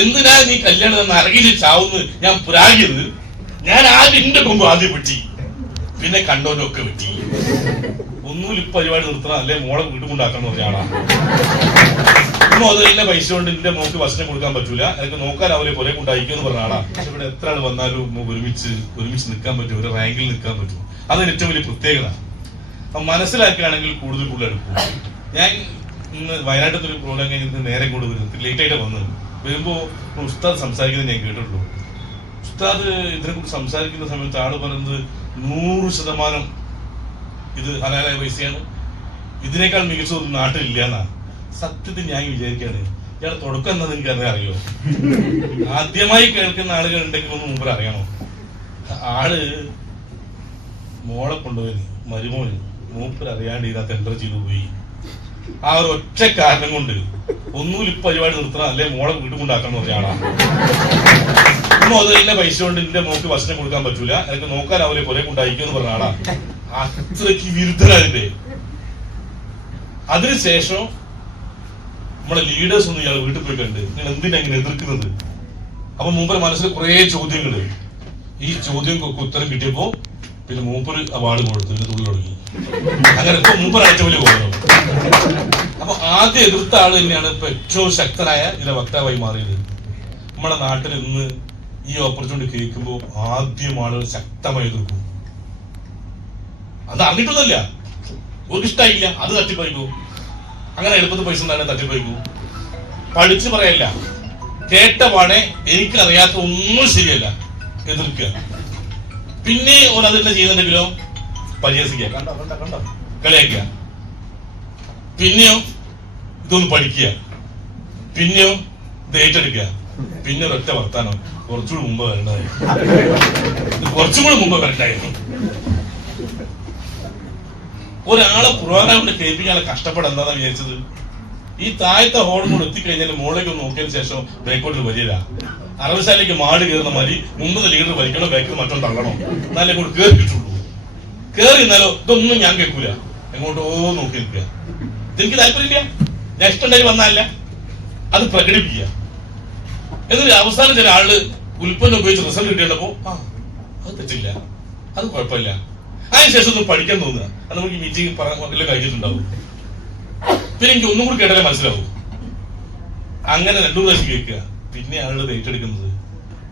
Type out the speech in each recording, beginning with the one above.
എന്തിനാ നീ കല്യാണം എന്ന് അറിയില്ല ചാവുന്ന് ഞാൻ പുരാകിയത്. ഞാൻ ആദ്യം എന്റെ കൊമ്പ് ആദ്യം വെട്ടി. പിന്നെ കണ്ടോനൊക്കെ വെട്ടി. ഒന്നുമില്ല പരിപാടി നിർത്തണം. അല്ലെ മോളെ വീട് കൊണ്ടാക്കണം പറഞ്ഞാണോ പറഞ്ഞ ആളാ. ഉമ്മ അതിലെ പൈസ കൊണ്ട് എന്റെ മോക്ക് ഭക്ഷണം കൊടുക്കാൻ പറ്റൂല. എനിക്ക് നോക്കാൻ അവരെ പോലെ കൊണ്ടായിരിക്കും എന്ന് ആളാ. പക്ഷെ ഇവിടെ എത്ര ആൾ വന്നാലും ഒരുമിച്ച് ഒരുമിച്ച് നിൽക്കാൻ പറ്റും ഒരു റാങ്കിൽ നിൽക്കാൻ പറ്റും അതാണ് ഏറ്റവും വലിയ പ്രത്യേകത. അപ്പൊ മനസ്സിലാക്കുകയാണെങ്കിൽ കൂടുതൽ കൂടുതൽ എടുക്കും. ഞാൻ ഇന്ന് വയനാട്ടിൽ ഒരു പ്രോഗ്രാം കഴിഞ്ഞിട്ട് നേരെ കൂടുതൽ ലേറ്റ് ആയിട്ട് വന്നത്. വരുമ്പോ ഉസ്താദ് സംസാരിക്കുന്നത് ഞാൻ കേട്ടിട്ടുള്ളൂ. ഉസ്താദ് ഇതിനെ കുറിച്ച് സംസാരിക്കുന്ന സമയത്ത് ആൾ പറയുന്നത് നൂറ് ശതമാനം ഇത് ഹലാലായ പൈസയാണ്. ഇതിനേക്കാൾ മികച്ചതൊന്നും നാട്ടിലില്ല എന്നാ സത്യത്തിൽ ഞാൻ വിചാരിക്കാണ് ഇയാൾ തുടക്കം എനിക്ക് അറിയാൻ അറിയോ? ആദ്യമായി കേൾക്കുന്ന ആളുകൾ ഉണ്ടെങ്കിൽ ഒന്ന് മുമ്പ് അറിയണോ. ആൾ മോളെ കൊണ്ടുപോയി മരുമോന്. മൂപ്പർ അറിയാണ്ട് ഇതിനകത്ത് എന്റർ ചെയ്തു പോയി. ആ ഒരു ഒറ്റ കാരണം കൊണ്ട് ഒന്നുമില്ല പരിപാടി നിർത്തണം അല്ലെ? മോളെ വീട് കൊണ്ടാക്കണം പറയാണോ ഒന്നും അത് തന്നെ പൈസ കൊണ്ട് എന്റെ മോക്ക് ഭക്ഷണം കൊടുക്കാൻ പറ്റൂല. എനിക്ക് നോക്കാൻ അവരെ പോലെ കൊണ്ടായിരിക്കും എന്ന് അത്രയ്ക്ക് ആളാ. അത്രയ്ക്ക് വിരുദ്ധനാതിന്റെ അതിനുശേഷം നമ്മുടെ ലീഡേഴ്സ് ഒന്നും ഇയാൾ വീട്ടിൽ പോയി കണ്ട് നിങ്ങൾ എന്തിനാ ഇങ്ങനെ എതിർക്കുന്നത്? അപ്പൊ മുമ്പ് മനസ്സിൽ കുറെ ചോദ്യങ്ങൾ. ഈ ചോദ്യങ്ങൾക്കൊക്കെ ഉത്തരം കിട്ടിയപ്പോ പിന്നെ മൂപ്പർ അവാർഡ് കൊടുത്തു പിന്നെ തുള്ളി തുടങ്ങി. അങ്ങനെ ഇപ്പൊ മൂപ്പർ വലിയ ഗൗരവം അപ്പൊ ആദ്യം എതിർത്ത ആൾ തന്നെയാണ് ഇപ്പൊ ഏറ്റവും ശക്തനായ ഇതിലെ വക്താവായി മാറിയത്. നമ്മുടെ നാട്ടിൽ ഇന്ന് ഈ ഓപ്പർച്യൂണിറ്റി കേൾക്കുമ്പോൾ ആദ്യം ആളുകൾ ശക്തമായി എതിർക്കും. അത് അറിഞ്ഞിട്ടൊന്നുമില്ല. ഇഷ്ടമായില്ല അത് തട്ടിപ്പോയിക്കൂ അങ്ങനെ എളുപ്പത്തിൽ പൈസ ഉണ്ടാകുന്ന തട്ടിപ്പോയിക്കൂ പഠിച്ചു പറയല്ല. കേട്ട പാടെ എനിക്കറിയാത്ത ഒന്നും ശരിയല്ല. എതിർക്കുക. പിന്നെ ഓൻ അതെല്ലാം ചെയ്യുന്നുണ്ടെങ്കിലോ പരിഹസിക്കുക കണ്ടോ കണ്ടോ കണ്ടോ? കളിയാക്കുക. പിന്നെയോ ഇതൊന്ന് പഠിക്കുക. പിന്നെയോ ഇത് ഏറ്റെടുക്കുക. പിന്നെ ഒരൊറ്റ വർത്താനം. കുറച്ചുകൂടി മുമ്പ് വരണ്ടായിരുന്നു കുറച്ചും കൂടി മുമ്പ് വരണ്ടായിരുന്നു ഒരാളെ പ്രോഗ്രാം കൊണ്ട് കേൾപ്പിക്കാനുള്ള കഷ്ടപ്പാട് എന്താണെന്ന് വിചാരിച്ചത്? ഈ താഴത്തെ ഹോൾ കൂടെ എത്തിക്കഴിഞ്ഞാൽ മുകളിലേക്ക് നോക്കിയതിനു നോക്കിയതിന് ശേഷം ബ്രേക്കൗട്ടിൽ വരില്ല അറവശാലയ്ക്ക് മാട് കയറുന്ന മാതിരി മുമ്പ് ലീഡർ വലിക്കണോ ബാക്കിൽ മറ്റൊന്ന് തള്ളണോ. എന്നാലേ കൂടെ കയറി കിട്ടുള്ളൂ. കയറി എന്നാലോ ഇതൊന്നും ഞാൻ കേൾക്കൂല. എങ്ങോട്ടോ നോക്കി നിൽക്കുക. ഇതെനിക്ക് താല്പര്യമില്ല. ഞാൻ ഇഷ്ടമുണ്ടായി വന്നാലല്ല അത് പ്രകടിപ്പിക്കുക. എന്നിട്ട് അവസാനം ചില ആൾ ഉൽപ്പന്നം ഉപയോഗിച്ച് റിസൾട്ട് കിട്ടിയപ്പോ ആ അത് തെറ്റില്ല. അത് കുഴപ്പമില്ല. അതിനുശേഷം ഒന്ന് പഠിക്കാൻ തോന്നുക അത് നമുക്ക് മീറ്റിംഗ് എല്ലാം കഴിച്ചിട്ടുണ്ടാവും പിന്നെ എനിക്ക് ഒന്നും കൂടി കേട്ടാലേ മനസ്സിലാവും. അങ്ങനെ രണ്ടു പ്രാവശ്യം കേൾക്കുക. പിന്നെ ആളുകൾ ഏറ്റെടുക്കുന്നത്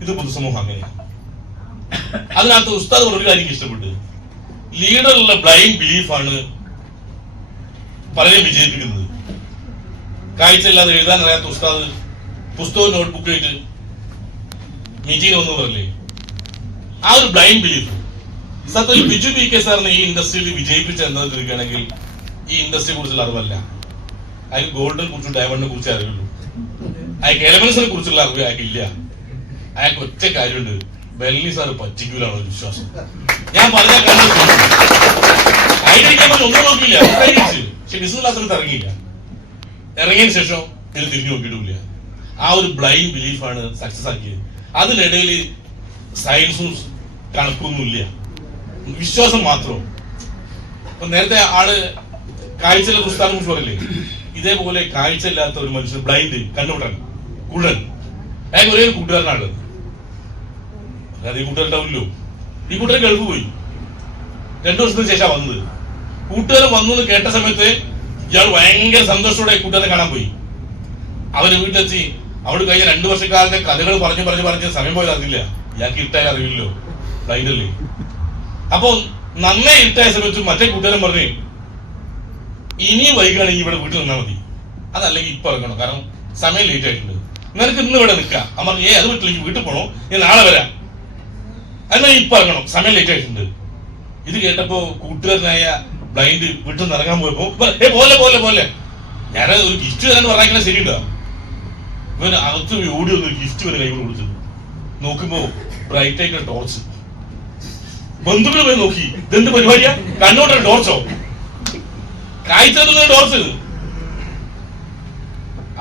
ഇത് പൊതുസമൂഹം അങ്ങനെയാണ് അതിനകത്ത് ഉസ്താദ് ഒരു കാര്യം ഇഷ്ടപ്പെട്ടു. ലീഡറുള്ള ബ്ലൈൻഡ് ബിലീഫാണ് പലരെയും വിജയിപ്പിക്കുന്നത്. കാഴ്ചയില്ലാതെ എഴുതാൻ അറിയാത്ത ഉസ്താദ് പുസ്തകവും നോട്ട്ബുക്ക് ആയിട്ട് മീറ്റിംഗ് വന്നു പറയില്ലേ ആ ഒരു ബ്ലൈൻഡ് ബിലീഫ് സത്യത്തിൽ ബിജു പി കെ സാറിനെ ഈ ഇൻഡസ്ട്രിയിൽ വിജയിപ്പിച്ച എന്താണെന്ന് ചോദിക്കുകയാണെങ്കിൽ ഈ ഇൻഡസ്ട്രിയെ കുറിച്ചുള്ള അറിവല്ല. അതിൽ ഗോൾഡിനെ കുറിച്ചും ഡയമണ്ടിനെ കുറിച്ചും അറിയുള്ളൂ. അയാൾക്ക് എലമെന്റ്സിനെ കുറിച്ചുള്ള അറിവ് അയാൾക്കില്ല അയാൾക്ക് ഒറ്റ കാര്യമുണ്ട്. വെള്ളി സാർ പറ്റിക്കൂലാണ് വിശ്വാസം. ഞാൻ പറഞ്ഞ ഐഡിയ ഒന്നും നോക്കില്ല. പക്ഷെ ബിസിനസ് ഇറങ്ങിയില്ല. ഇറങ്ങിയതിന് ശേഷം ഇതിൽ തിരിഞ്ഞു നോക്കിയിട്ടില്ല. ആ ഒരു ബ്ലൈൻഡ് ബിലീഫാണ് സക്സസ് ആക്കിയത്. അതിനിടയിൽ സയൻസും കണക്കൊന്നുമില്ല. വിശ്വാസം മാത്രം. അപ്പൊ നേരത്തെ ആൾ കാഴ്ചയിലെ പുസ്തകം കുറിച്ച് പറയില്ലേ ഇതേപോലെ കാഴ്ചയില്ലാത്ത ഒരു മനുഷ്യൻ ബ്ലൈൻഡ് കണ്ണുവിടൻ കുള്ളൻ അയാൾക്ക് ഒരേ കൂട്ടുകാരനാണ്. അതായത് ഈ കൂട്ടുകാരൻ ഉണ്ടാവില്ലോ ഈ കൂട്ടുകാരൻ ഗൾഫ് പോയി. രണ്ടു വർഷത്തിന് ശേഷം വന്നത്. കൂട്ടുകാരൻ വന്നു കേട്ട സമയത്ത് ഇയാൾ ഭയങ്കര സന്തോഷത്തോടെ കൂട്ടുകാരനെ കാണാൻ പോയി. അവർ വീട്ടിലെത്തി. അവിടെ കഴിഞ്ഞ രണ്ടു വർഷക്കാലത്തെ കഥകൾ പറഞ്ഞു പറഞ്ഞു പറഞ്ഞ് സമയം പോയത് അറിയില്ല ഇയാൾക്ക് ഇരുട്ടായ അറിയില്ലല്ലോ ബ്ലൈൻഡല്ലേ അപ്പൊ നന്നേ ഇരുട്ടായ സമയത്ത് മറ്റേ കൂട്ടുകാരൻ പറഞ്ഞു ഇനി വൈകുകയാണെങ്കിൽ ഇവിടെ വീട്ടിൽ നിന്നാൽ മതി. അതല്ലെങ്കിൽ ഇപ്പൊ ഇറങ്ങണം. കാരണം സമയം ലേറ്റ് ആയിട്ടുണ്ട്. നിനക്ക് ഇന്ന് ഇവിടെ നിൽക്കാം. അമ്മ ഏ അത് വീട്ടിലേക്ക് വീട്ടിൽ പോകണോ ഞാൻ നാളെ വരാം. അല്ല ഇപ്പൊ ഇറങ്ങണം. സമയം ലേറ്റ് ആയിട്ടുണ്ട്. ഇത് കേട്ടപ്പോ കൂട്ടുകാരനായ ബ്ലൈൻഡ് വീട്ടിൽ നിന്ന് ഇറങ്ങാൻ പോയപ്പോ "ബ- ഏ പോലെ പോലെ പോലെ. ഞാനത് ഒരു ഗിഫ്റ്റ് തരാൻ പറഞ്ഞാൽ ശരിയുണ്ടോ? ഇവൻ അകത്ത് ഓടി വന്ന് ഗിഫ്റ്റ് വരെ കൈകൊണ്ട് കൊടുത്തു നോക്കുമ്പോ ബ്രൈറ്റ് ആയിട്ട് ടോർച്ച് ബന്ധുക്കൾ പോയി നോക്കി. ഇതെന്ത് പരിപാടിയാ? കണ്ണോട്ടാണ് ടോർച്ചോ കാഴ്ച ടോർച്ച്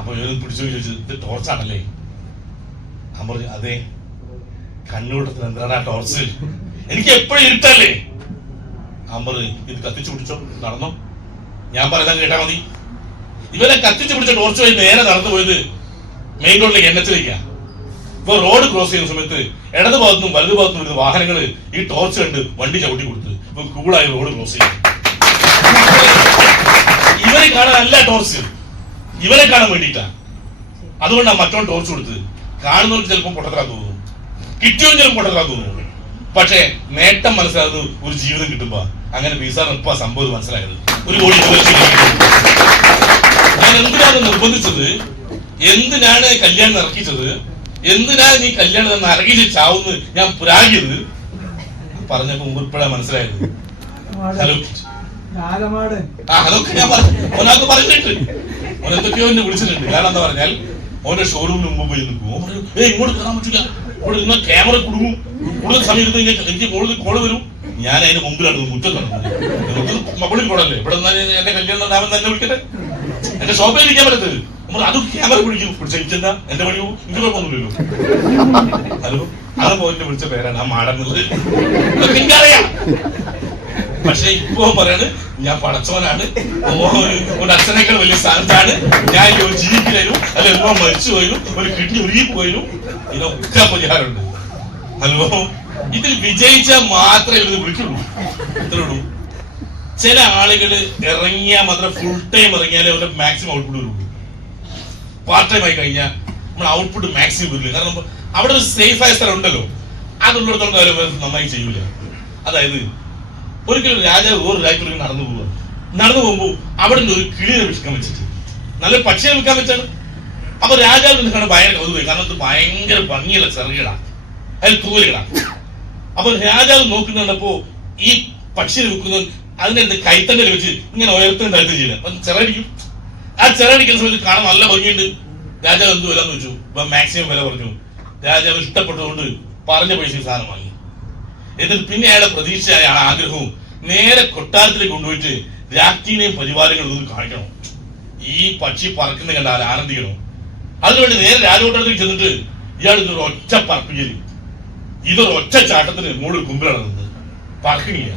അപ്പൊ ഇവർ പിടിച്ചു ചോദിച്ചു ഇത് ടോർച്ചാണല്ലേ ഞാൻ പറഞ്ഞു അതെ. കണ്ണൂടത്തിന് എന്താണ് ആ ടോർച്ച് എനിക്ക് എപ്പോഴും ഇരുട്ടല്ലേ? അമ്പത് ഇത് കത്തിച്ചു പിടിച്ചോ നടന്നോ. ഞാൻ പറയുന്നത് കേട്ടാ മതി. ഇവരെ കത്തിച്ചു പിടിച്ച ടോർച്ച് പോയി നേരെ നടന്നു പോയത് മെയിൻ റോഡിലേക്ക് എൻ എച്ചിലേക്കാ ഇപ്പൊ റോഡ് ക്രോസ് ചെയ്യുന്ന സമയത്ത് ഇടതു ഭാഗത്തും വലതു ഭാഗത്തും വരുന്ന വാഹനങ്ങൾ ഈ ടോർച്ച് കണ്ട് വണ്ടി ചവിട്ടി കൊടുത്ത് ഇപ്പൊ കൂളായി റോഡ് ക്രോസ് ചെയ്യും ഇവരെ കാണാൻ അല്ല ടോർച്ച് ഇവരെ കാണാൻ വേണ്ടിയിട്ടാണ് അതുകൊണ്ടാണ് മറ്റോൺ ടോർച്ച് കൊടുത്തത്. കാണുന്നവർക്ക് ചിലപ്പോൾ പൊട്ടത്തരാ തോന്നുന്നു കിട്ടിയവരും ചിലപ്പോൾ പൊട്ടത്തരാ തോന്നുന്നു പക്ഷേ നേട്ടം മനസ്സിലാകുന്നത് ഒരു ജീവിതം കിട്ടുമ്പോ അങ്ങനെ ബീസാർ ഇപ്പൊ സംഭവം മനസ്സിലായത്. ഒരു കോടി. ഞാൻ എന്തിനാണ് നിർബന്ധിച്ചത്? എന്തിനാണ് കല്യാണം ഇറക്കിച്ചത്? എന്തിനാണ് നീ കല്യാണം ഇറങ്ങിച്ച് ചാവുന്ന് ഞാൻ പുരാകിയത്? പറഞ്ഞപ്പോ മുമ്പ് ഇപ്പോഴാ മനസ്സിലായത്. ഹലോ അതൊക്കെ ഞാൻ പറഞ്ഞു ഒരാൾക്ക് പറഞ്ഞിട്ടുണ്ട്. ഓൻ എന്നെ വിളിച്ചിട്ടുണ്ട്. കാരണം എന്താ പറഞ്ഞാൽ ഓന്റെ ഷോറൂമിന് മുമ്പ് പോയി നിൽക്കും ഓൻ പറയും ഏ ഇങ്ങോട്ട് കയറാൻ പറ്റില്ല ഇവിടെ നിന്ന ക്യാമറ കുടുങ്ങും. കൂടുതൽ സമയം എടുത്ത് കഴിഞ്ഞാൽ എനിക്ക് കൂടുതൽ കോൾ വരും. ഞാൻ അതിന് മുമ്പിലാണ് മുറ്റത്ത് നമുക്ക് മകളിൽ കോളല്ലേ ഇവിടെ എന്റെ കല്യാണം ഉണ്ടാവാൻ തന്നെ വിളിക്കട്ടെ? എന്റെ ഷോപ്പിൽ ഇരിക്കാൻ പറ്റത്തില്ല. നമ്മൾ അത് ക്യാമറ പിടിക്കും. പിടിച്ചെന്താ എന്റെ പണി പോകും. എനിക്ക് കുഴപ്പമൊന്നുമില്ലല്ലോ. ഹലോ? അത് പോയിന്റ് വിളിച്ച പേരാണ് ആ മാടെന്നുള്ളത് എനിക്കറിയാം. പക്ഷെ ഇപ്പൊ പറയാണ് ഞാൻ പടച്ചവനാണ്. ഒരു- അച്ഛനേക്കാൾ വലിയ സ്ഥാനത്താണ്. ഞാൻ ഒരു ജീവിക്കലും അല്ല എല്ലോ മരിച്ചു പോയാലും ഒരു കിഡ്നി ഉരുകി പോയാലും ഇതിനൊക്കെ പരിഹാരമുണ്ട്. ഹലോ? ഇതിൽ വിജയിച്ചാൽ മാത്രമേ ഇവർ വിളിക്കുള്ളൂ. ഇത്രേ ഉള്ളൂ. ചില ആളുകൾ ഇറങ്ങിയാൽ മാത്രം ഫുൾ ടൈം ഇറങ്ങിയാലേ അവരുടെ മാക്സിമം ഔട്ട്പുട്ട് വരുള്ളൂ. പാർട്ട് ടൈം ആയി കഴിഞ്ഞാൽ നമ്മൾ ഔട്ട്പുട്ട് മാക്സിമം വരില്ല. കാരണം അവിടെ ഒരു സേഫ് ആയ സ്ഥലം ഉണ്ടല്ലോ. അതുള്ളിടത്തോളം നന്നായി ചെയ്യൂല. അതായത് ഒരിക്കലും രാജാവ് വേറെ രാജ്യത്തിലേക്ക് നടന്നു പോവുക. നടന്നു പോകുമ്പോൾ അവിടെ നിന്ന് ഒരു കിളിയെ വിൽക്കാൻ വെച്ചിട്ട്. നല്ല പക്ഷിയെ വിൽക്കാൻ വെച്ചാണ്. അപ്പൊ രാജാവ് നിൽക്കാണ് ഭയങ്കര ഒതുപോയി കാരണം അത് ഭയങ്കര ഭംഗിയുള്ള ചെറുകിടാ. അതിൽ തൂലുകളാ അപ്പൊ രാജാവ് നോക്കുന്നുണ്ടപ്പോ ഈ പക്ഷിയെ അതിന്റെ കൈത്തണ്ടൽ വെച്ച് ഇങ്ങനെ ഉയർത്തും താഴ്ത്തും ചെയ്യില്ല. അപ്പൊ ചിറടിക്കും ആ ചിറടിക്കുന്ന സമയത്ത് കാണാൻ നല്ല ഭംഗിയുണ്ട്. രാജാവ് എന്ത് വില എന്ന് വെച്ചു മാക്സിമം വില പറഞ്ഞു. രാജാവ് ഇഷ്ടപ്പെട്ടുകൊണ്ട് പറഞ്ഞ പൈസ സാധനം വാങ്ങി. എന്നിട്ട് പിന്നെ അയാളുടെ പ്രതീക്ഷയായ അയാളെ ആഗ്രഹവും നേരെ കൊട്ടാരത്തിലേക്ക് കൊണ്ടുപോയിട്ട് രാജ്ഞിനെയും പരിവാരങ്ങളും ഒന്ന് കാണിക്കണം. ഈ പക്ഷി പറക്കുന്ന കണ്ടാൽ ആനന്ദിക്കണം? അതിനുവേണ്ടി നേരെ രാജകൊട്ടാരത്തിൽ ചെന്നിട്ട് ഇയാൾ ഇതൊരു ഒറ്റ പറപ്പിക്കൽ ഇതൊരു ഒറ്റ ചാട്ടത്തിന് മുകളിൽ കുമ്പിലാണ് നിന്നത്. പറക്കണില്ല.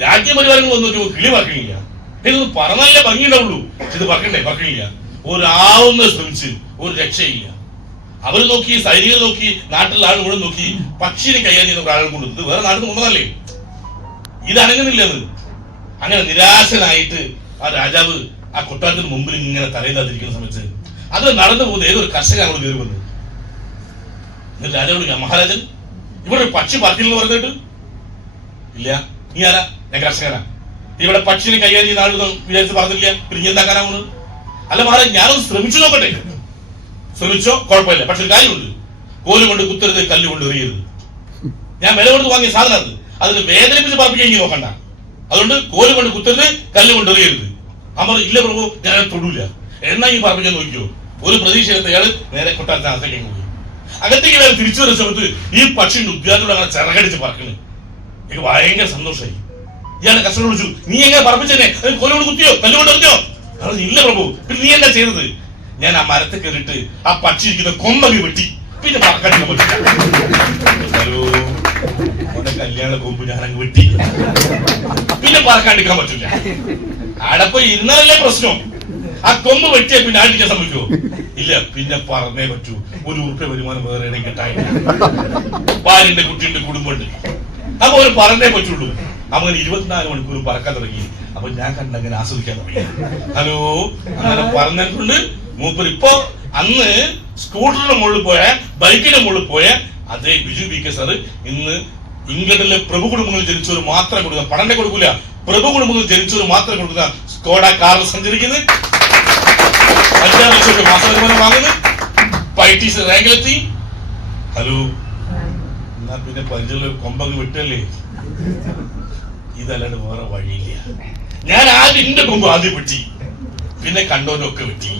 രാജ്യ പരിവാരങ്ങൾ വന്നു നോക്കുമ്പോൾ കിളി പറക്കണില്ല. ഇതൊന്നും പറഞ്ഞല്ലേ ഭംഗിയുണ്ടാവുള്ളൂ. ഇത് പറക്കണ്ടേ? പറക്കണില്ല. ഒരാവുന്ന ശ്രമിച്ച് ഒരു രക്ഷയില്ല. അവർ നോക്കി സൈനികർ നോക്കി നാട്ടിലുള്ള ആൾ മുഴുവൻ നോക്കി പക്ഷിനെ കൈകാര്യം ചെയ്യുന്ന ഒരാളെ കൊണ്ട് ഇത് വേറെ നാട്ടിൽ കൊണ്ടതല്ലേ ഇത് അനങ്ങുന്നില്ല അങ്ങനെ നിരാശനായിട്ട് ആ രാജാവ് ആ കൊട്ടാരത്തിന് മുമ്പിൽ ഇങ്ങനെ തലയിലാതിരിക്കുന്ന സമയത്ത് അത് നടന്നു പോകുന്ന ഏതൊരു കർഷകൻ അവിടെ കയറി വന്നു എന്നിട്ട് രാജാവ് മഹാരാജൻ ഇവിടെ പക്ഷി പറക്കില്ലെന്ന് പറഞ്ഞിട്ട്? ഇല്ല. നീ ആരാ? ഞാൻ കർഷകനാ. ഇവിടെ പക്ഷിനെ കൈകാര്യം ചെയ്യുന്ന ആളുകൾ വിചാരിച്ച് പറഞ്ഞില്ല പിന്നെ നീ എന്താക്കാനാ അല്ല മഹാരാജ് ഞാനൊന്ന് ശ്രമിച്ചു നോക്കട്ടെ. ശ്രമിച്ചോ കുഴപ്പമില്ല. പക്ഷെ ഒരു കാര്യമുണ്ട്. കോലും കൊണ്ട് കുത്തരുത് കല്ല് കൊണ്ട് എറിയരുത്. ഞാൻ വില കൊടുത്ത് വാങ്ങിയ സാധനം അത്. അതിന് വേദനിപ്പിച്ച് ഇനി നോക്കണ്ട. അതുകൊണ്ട് കോൽ കൊണ്ട് കുത്തരുത് കല്ല് കൊണ്ട് എറിയരുത്. അമർ ഇല്ല പ്രഭു ഞാൻ തൊടൂല. എന്നാ ഈ പറപ്പിക്കാൻ നോക്കിയോ ഒരു പ്രതീക്ഷയത്തെ അയാൾ നേരെ കൊട്ടാരത്തിന് അകത്തേക്ക് പോയി. അകത്തേക്ക് അയാൾ തിരിച്ചു വരുന്ന സമയത്ത് ഈ പക്ഷിന്റെ ഉദ്യാനത്തോട് അങ്ങനെ ചിറകടിച്ച് പറക്കണ്. എനിക്ക് ഭയങ്കര സന്തോഷമായി. ഇയാളെ കസ്റ്റമർ വിളിച്ചു. നീ എങ്ങനെ പറപ്പിച്ചെന്നെ കോൽ കൊണ്ട് കുത്തിയോ കല്ല് കൊണ്ട് എറിഞ്ഞോ? പറഞ്ഞു ഇല്ല പ്രഭു. പിന്നെ നീ എന്താ ചെയ്തത്? ഞാൻ ആ മരത്തിൽ കയറിയിട്ട് ആ പക്ഷി ഇരിക്കുന്ന കൊമ്പൊക്കെ വെട്ടി. പിന്നെ പറക്കാൻ പറ്റില്ല കല്യാണ കൊമ്പ് ഞാൻ അങ്ങ് വെട്ടി. പിന്നെ പറക്കാണ്ടിരിക്കാൻ പറ്റില്ല. അവിടെ പോയി ഇരുന്നാലല്ലേ പ്രശ്നം. ആ കൊമ്പ് വെട്ടിയ പിന്നെ ആട്ടിക്കാൻ സംഭവിക്കുമോ ഇല്ല പിന്നെ പറഞ്ഞേ പറ്റൂ. ഒരു ഉറുപ്പ്യ വരുമാനം വേറെ കിട്ടായി കിട്ടാൻ ഭാര്യന്റെ കുട്ടിയുടെ കുടുംബമുണ്ട്. അപ്പൊ ഒരു പറഞ്ഞേ പറ്റുള്ളൂ. അങ്ങനെ ഇരുപത്തിനാല് മണിക്കൂർ പറക്കാൻ തുടങ്ങി. അപ്പൊ ഞാൻ കണ്ടങ്ങനെ ആസ്വദിക്കാൻ തുടങ്ങി. ഹലോ അങ്ങനെ പറഞ്ഞിട്ടുണ്ട്. മൂപ്പർ ഇപ്പോ അന്ന് സ്കൂട്ടറിന്റെ മുകളിൽ പോയ ബൈക്കിന്റെ മുകളിൽ പോയ അതേ ബിജു പി കെ സാറ് ഇന്ന് ഇംഗ്ലണ്ടിലെ പ്രഭു കുടുംബങ്ങളിൽ ജനിച്ചവർ മാത്രം കൊടുക്കുന്ന പഠനം കൊടുക്കൂല. പ്രഭു കുടുംബങ്ങളിൽ ജനിച്ചവർ മാത്രം കൊടുക്കുന്ന സ്കോഡ കാറിൽ സഞ്ചരിക്കുന്നത് ഹലോ. എന്നാ പിന്നെ പഞ്ചുള്ള കൊമ്പങ്ങ് വിട്ടല്ലേ? ഇതല്ലാണ്ട് വേറെ വഴിയില്ല. ഞാൻ ആദ്യം എന്റെ കൊമ്പ് ആദ്യം വെട്ടി പിന്നെ കണ്ടോനൊക്കെ വെട്ടി.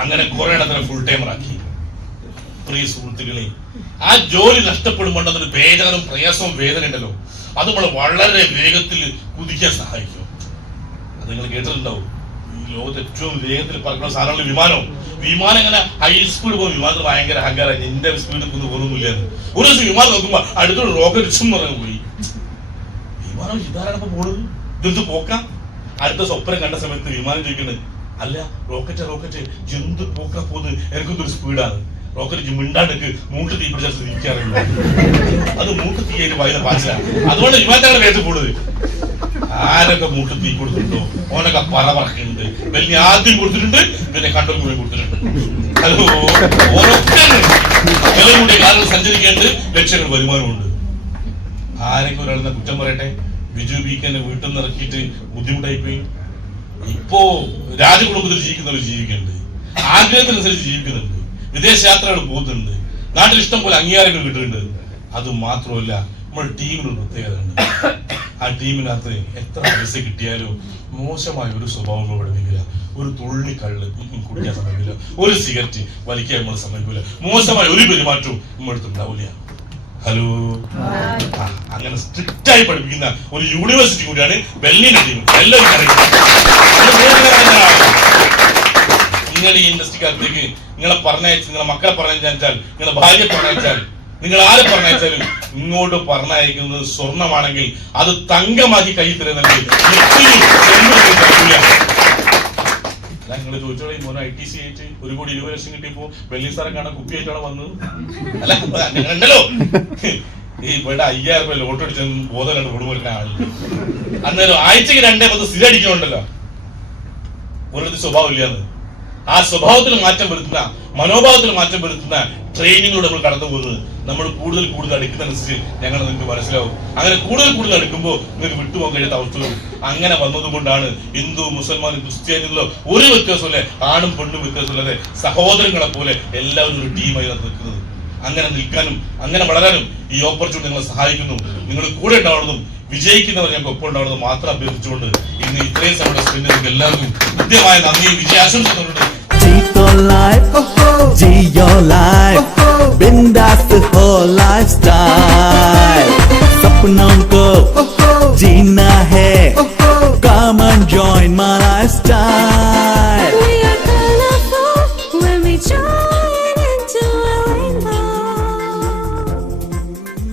അങ്ങനെ കുറെ ഇടത്തിനെ ഫുൾ ആക്കി. പ്രിയ സുഹൃത്തുക്കളെ ആ ജോലി നഷ്ടപ്പെടുമ്പോൾ അതൊരു വേദനയും പ്രയാസവും വേദന ഉണ്ടല്ലോ. അത് നമ്മൾ വളരെ വേഗത്തിൽ കുതിക്കാൻ സഹായിക്കും. അത് നിങ്ങൾ കേട്ടിട്ടുണ്ടാവും. ഈ ലോകത്ത് ഏറ്റവും വേഗത്തിൽ പറക്കുന്ന സാധനങ്ങൾ വിമാനം വിമാനം ഇങ്ങനെ ഹൈ സ്പീഡ് പോകും. വിമാനത്തിൽ ഭയങ്കര അഹങ്കാരം. എന്റെ സ്പീഡിൽ ഒന്നും പോകുന്നില്ല ഒരു ദിവസം വിമാനം നോക്കുമ്പോ അടുത്തൊരു റോക്കറ്റ് പോയി. വിമാനം ഇതാരാണ് പോണത്? ഇതെന്ത് പോക്കാം? അടുത്ത സ്വപ്നം കണ്ട സമയത്ത് വിമാനം ചോദിക്കുന്നത് അല്ല റോക്കറ്റ് റോക്കറ്റ്. ജന്ത് പോക്ക പോത് എനിക്കൊന്നൊരു സ്പീഡാണ്. റോക്കറ്റ് മിണ്ടാണ്ട് മൂട്ട് തീ പിടിച്ചാൽ തിരിക്കാറില്ല അത് മൂട്ട് തീയായിട്ട് വായുന്ന പാച്ചില അതുകൊണ്ട് വിമാനത്താണ് വേദ കൂടുതൽ ആരൊക്കെ മൂട്ട് തീ കൊടുത്തിട്ടുണ്ടോ? ഓനൊക്കെ പറ പറക്കുന്നുണ്ട് വലിയ ആദ്യം കൊടുത്തിട്ടുണ്ട് പിന്നെ കണ്ടൽ കൂടി കൊടുത്തിട്ടുണ്ട്. ഹലോ ഓരൊക്കെ വില കൂടിയ ലക്ഷങ്ങൾ വരുമാനമുണ്ട്. ആരെങ്കിലും ഒരാളെന്ന കുറ്റം പറയട്ടെ? ബിജു ബിക്കന്നെ വീട്ടിൽ നിന്ന് ഇറക്കിയിട്ട് ബുദ്ധിമുട്ടായി പോയി ഇപ്പോ രാജകുടുംബത്തിൽ ജീവിക്കുന്നവർ ജീവിക്കുന്നുണ്ട്. ആഗ്രഹത്തിനനുസരിച്ച് ജീവിക്കുന്നുണ്ട്. വിദേശ യാത്രകൾ പോകുന്നുണ്ട്. നാട്ടിൽ ഇഷ്ടം പോലെ അംഗീകാരങ്ങൾ കിട്ടുന്നുണ്ട്. അത് മാത്രമല്ല നമ്മുടെ ടീമിനൊരു പ്രത്യേകത ഉണ്ട്. ആ ടീമിനകത്ത് എത്ര പൈസ കിട്ടിയാലും മോശമായ ഒരു സ്വഭാവം നിൽക്കില്ല ഒരു തുള്ളി കള്ള് കുടിക്കാൻ സമ്മതിക്കില്ല ഒരു സിഗരറ്റ് വലിക്കാൻ നമ്മൾ സമ്മതിക്കില്ല മോശമായ ഒരു പെരുമാറ്റവും ഉണ്ടാവില്ല. ഹലോ അങ്ങനെ സ്ട്രിക്റ്റ് ആയി പഠിപ്പിക്കുന്ന ഒരു യൂണിവേഴ്സിറ്റി കൂടിയാണ് ബെല്ലിൻ ടീം നിങ്ങൾ ഈ ഇൻഡസ്ട്രിക്കകത്തേക്ക് നിങ്ങളെ പറഞ്ഞയച്ച് നിങ്ങളെ മക്കളെ പറഞ്ഞയച്ചാൽ നിങ്ങളെ ഭാര്യ പറഞ്ഞയച്ചാൽ നിങ്ങൾ ആരെ പറഞ്ഞയച്ചാലും ഇങ്ങോട്ട് പറഞ്ഞയക്കുന്നത് സ്വർണമാണെങ്കിൽ അത് തങ്കമാക്കി കൈ നിങ്ങൾ ചോദിച്ചോളെ മോനെ ഐ ടി സി ആയിട്ട് ഒരു കോടി ഇരുപത് ലക്ഷം കിട്ടിയപ്പോ വെള്ളി സാറെ കാണാൻ കുപ്പിയായിട്ടാണ് വന്നത് അല്ല അങ്ങനെ ഉണ്ടല്ലോ. ഈ ഇവിടെ അയ്യായിരം രൂപ ലോട്ടോ അടിച്ച ബോധം കണ്ട് കൊടുക്കുന്ന ആളില്ല അന്നേരം ആഴ്ചക്ക് രണ്ടേ പത്ത് സ്ഥിരം അടിക്കണുണ്ടല്ലോ ഒരു സ്വഭാവം ഇല്ലാന്ന് ആ സ്വഭാവത്തിൽ മാറ്റം വരുത്തുന്ന മനോഭാവത്തിൽ മാറ്റം വരുത്തുന്ന ട്രെയിനിങ്ങിലൂടെ നമ്മൾ കടന്നു പോകുന്നത് നമ്മൾ കൂടുതൽ കൂടുതൽ അടുക്കുന്നതനുസരിച്ച് ഞങ്ങൾ നിങ്ങൾക്ക് മനസ്സിലാവും. അങ്ങനെ കൂടുതൽ കൂടുതൽ അടുക്കുമ്പോൾ നിങ്ങൾക്ക് വിട്ടുപോകാൻ കഴിയാത്ത അവസ്ഥ വരും. അങ്ങനെ വന്നതുകൊണ്ടാണ് ഹിന്ദു മുസൽമാൻ ക്രിസ്ത്യാനികളോ ഒരു വ്യത്യാസമല്ലേ ആണും പെണ്ണും വ്യത്യാസമില്ലാതെ സഹോദരങ്ങളെ പോലെ എല്ലാവരും ഒരു ടീമായി നിൽക്കുന്നത്. അങ്ങനെ നിൽക്കാനും അങ്ങനെ വളരാനും ഈ ഓപ്പർച്യൂണിറ്റി നിങ്ങളെ സഹായിക്കുന്നു. നിങ്ങൾ കൂടെ ഉണ്ടാവണമെന്നും വിജയിക്കുന്നവർ ഞങ്ങൾക്ക് ഒപ്പം ഉണ്ടാവണമെന്ന് മാത്രം അഭ്യർത്ഥിച്ചുകൊണ്ട് ഇന്ന് ഇത്രയും സമയത്ത് ചെയ്തവർക്ക് എല്ലാവർക്കും കൃത്യമായ നന്ദിയും life, G your बिंदास हो लाइफस्टाइल सपनों को जीना है। Come and join my lifestyle